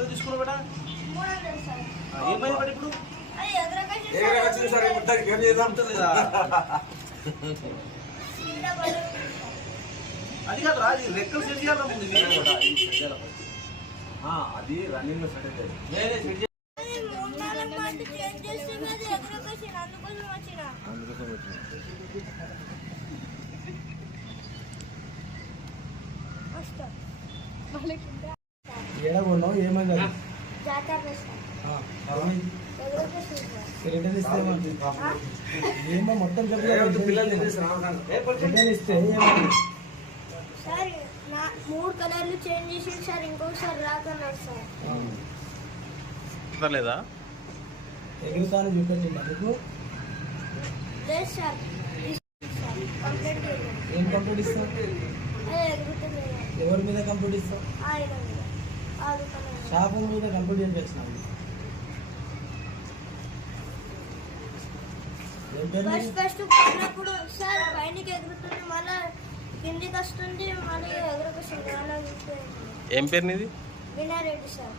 ఎంత తీసుకున్నావు బేటా? 300 సార్. ఏమైంది బేట ఇప్పుడు? అది ఎగరకొచ్చింది సార్ మొత్తానికి ఏం చేద్దాం అది కాదు అది రెక్కలు సెట్ చేయాలి ముందు అది రన్నింగ్ లో సెట్ అయితే అందుకోసం వచ్చింది. ఏడగొన్నావు ఏమైంది అది? రిటర్న్ ఇస్తే ఏమో మొత్తం పిల్లలు రిటర్న్ ఇస్తే ఏమైంది? సార్ 3 కలర్లు చేంజ్ చేసి సార్ ఇంకొకసారి రాకన్నారు సార్. లేదా ఎగురుతాను చూపించండి అందుకు. లేదు సార్ కంప్లీట్ ఏం కంప్లీట్ ఇస్తావు? అదే ఎగురుతుంది ఎవరి మీద కంప్లీట్ ఇస్తావు? ఆయన మీద 6 కలర్లు. షాపు మీద కంప్లీట్ చేసి వచ్చినావు. ఏం పేరు నీది? ఫస్ట్ పడినప్పుడు సార్ పైనకి ఎగురుతుంది మళ్ళీ కిందికి వస్తుంది మళ్ళీ ఎగురుకొస్తుంది అలా ఏం పేరు నీది? వినారెడ్డి సార్.